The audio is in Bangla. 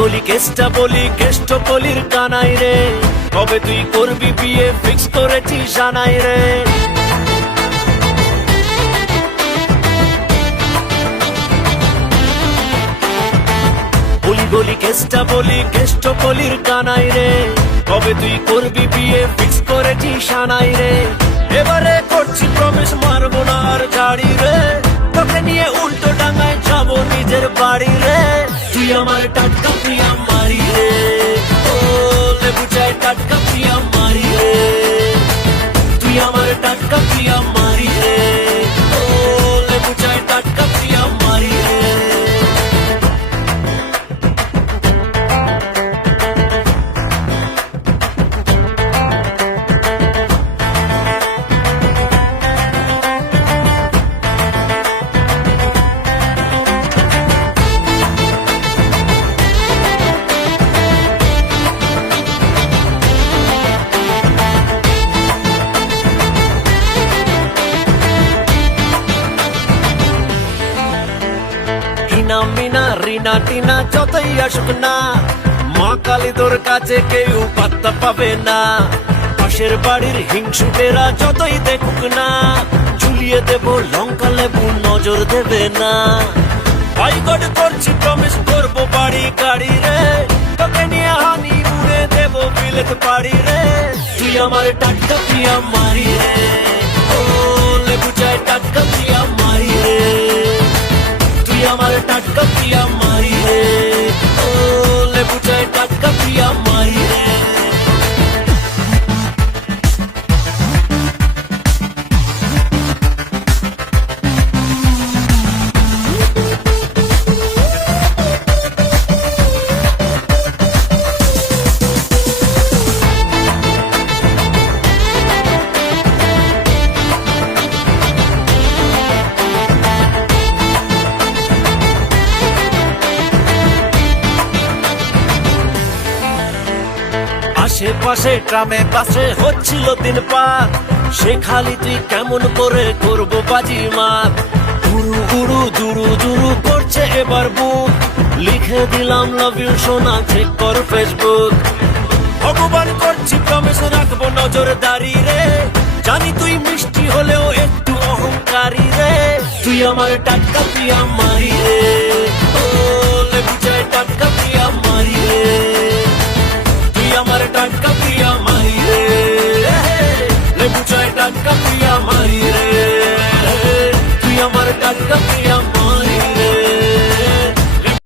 গলি কেষ্টা বলি কেষ্ট কলির কানাই রে, কবে তুই করবি বিয়ে ফিক্স করেছি জানাই রে। গলি গলি কেষ্টা বলি কেষ্ট কলির কানাই রে, কবে তুই করবি বিয়ে ফিক্স করেছি জানাই রে। এবারে করছি প্রমিস মারবো না আর গাড়ি রে, তোকে নিয়ে উল্টো ডাঙায় যাবো নিজের বাড়ি রে। তুই আমার টাটকা প্রিয়া মারি রে, ও লেবু চাই টাটকা প্রিয়া মারি রে। তুই আমার টাটকা প্রিয়া মারি রে, ও লেবু চাই টাটকা প্রিয়া মারি রে। হিনা মিনা রিনা টিনা যতই আসুক না, মা কালী তোর কাছে কেউ পাত্তা পাবে না। পাশের বাড়ির হিংসুটেরা যতই দেখুক না, ঝুলিয়ে দেব লঙ্কা লেবু নজর দেবে না। বাইগড করছি প্রমিস করবো বাড়ি গাড়ি রে, তোকে নিয়ে হানি মুড়ে দেব বিলেত পাড়ি রে। তুই আমার টাটকা প্রিয়া মারি রে, ও লেবু চাই টাটকা প্রিয়া মারি রে। তুই আমার টাটকা প্রিয়া মারি রে, ও লেবু চাই টাটকা প্রিয়া মারি রে। আশেপাশে ট্রামে পাশে হচ্ছিল দিন পার, সে খালি তুই কেমন করে করবো বাজি মার। উড়ু উড়ু দুরু দুরু করছে এবার বুক, লিখে দিলাম লাভ ইউ সোনা চেক কর ফেসবুক। ভগবান করছি প্রমিস রাখবো নজরদারি রে, জানি তুই মিষ্টি হলেও একটু অহংকারী রে। তুই আমার টাটকা প্রিয়া মারি রে,